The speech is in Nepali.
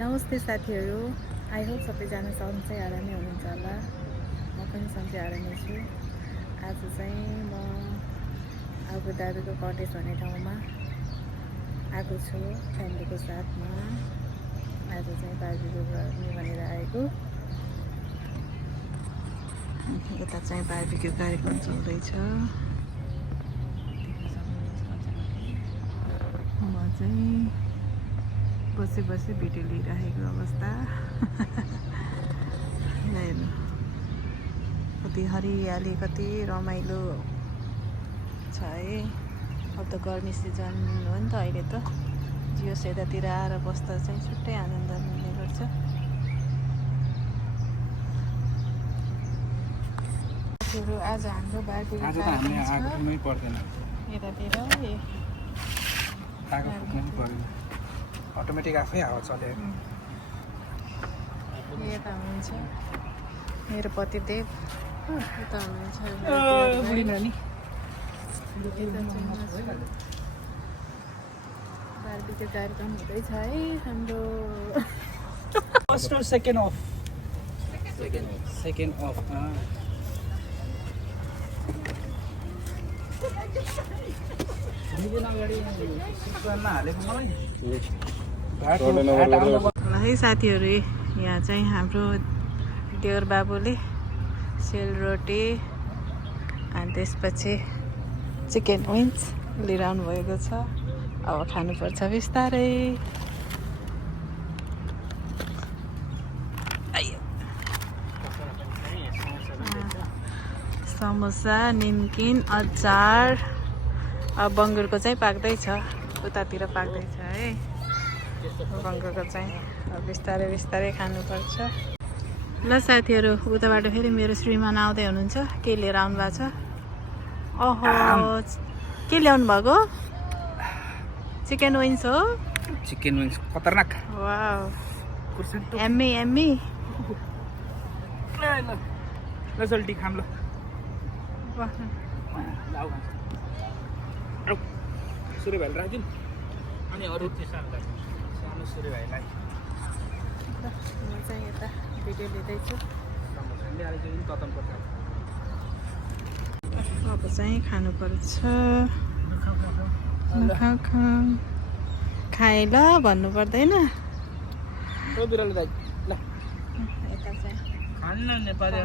नमस्ते साथीहरू, आई होप सबैजना सन्चै आरामै हुनुहुन्छ होला। म पनि सन्चै आरामै छु। आज चाहिँ म आगो दाजुको कटेज भन्ने ठाउँमा आएको छु फ्यामिलीको साथमा। आज चाहिँ बार्बिक्यू गर्ने भनेर आएको। यता चाहिँ बार्बिक्यू कार्यक्रम चल्दैछ। म चाहिँ बसी बसी भिडियो लिइरहेको अवस्था। हेर्नु कति हरियाली, कति रमाइलो छ है। अब त गर्मी सिजन हो नि त अहिले त। जियोस यतातिर आएर बस्दा चाहिँ छुट्टै आनन्द मिल्ने गर्छ। आज हाम्रो बार्बिक्यू आगोमै पर्दैन, यतातिर आगो फुक्नु पनि पर्दैन, अटोमेटिक आफै हावा चल्यो। यता हुनुहुन्छ मेरो पतिदेव, यता हुनुहुन्छ बुढी नानी। बार्बिक्यू कार्यक्रम हुँदैछ है हाम्रो। फर्स्ट और सेकेन्ड अफ, सेकेन्ड अफ। है साथीहरू, यहाँ चाहिँ हाम्रो देवर बाबुले सेलरोटी अनि त्यसपछि चिकन विङ्स लिएर आउनु भएको छ। अब खानुपर्छ बिस्तारै। समोसा, निम्किन, अचार। अब बङ्गुरको चाहिँ पाक्दैछ, उतातिर पाक्दैछ है बङ्गुरको चाहिँ। अब बिस्तारै बिस्तारै खानुपर्छ। ल साथीहरू, उताबाट फेरि मेरो श्रीमान आउँदै हुनुहुन्छ। के लिएर आउनु भएको छ? ओहो, के ल्याउनु भएको? चिकन विङ्स हो? चिकन विङ्स खतरनाक। वाउ, एम्मी एम्मी। ल जल्दी खाम ल। सूर्य भाइले राखिदिउँ अनि अरू सानो सूर्य भाइलाई म चाहिँ यता भिडियो लिँदैछु। अब चाहिँ खानुपर्छ। खाए ल भन्नु पर्दैन। बिरालो दाइ ल यता चाहिँ खान्न नेपाली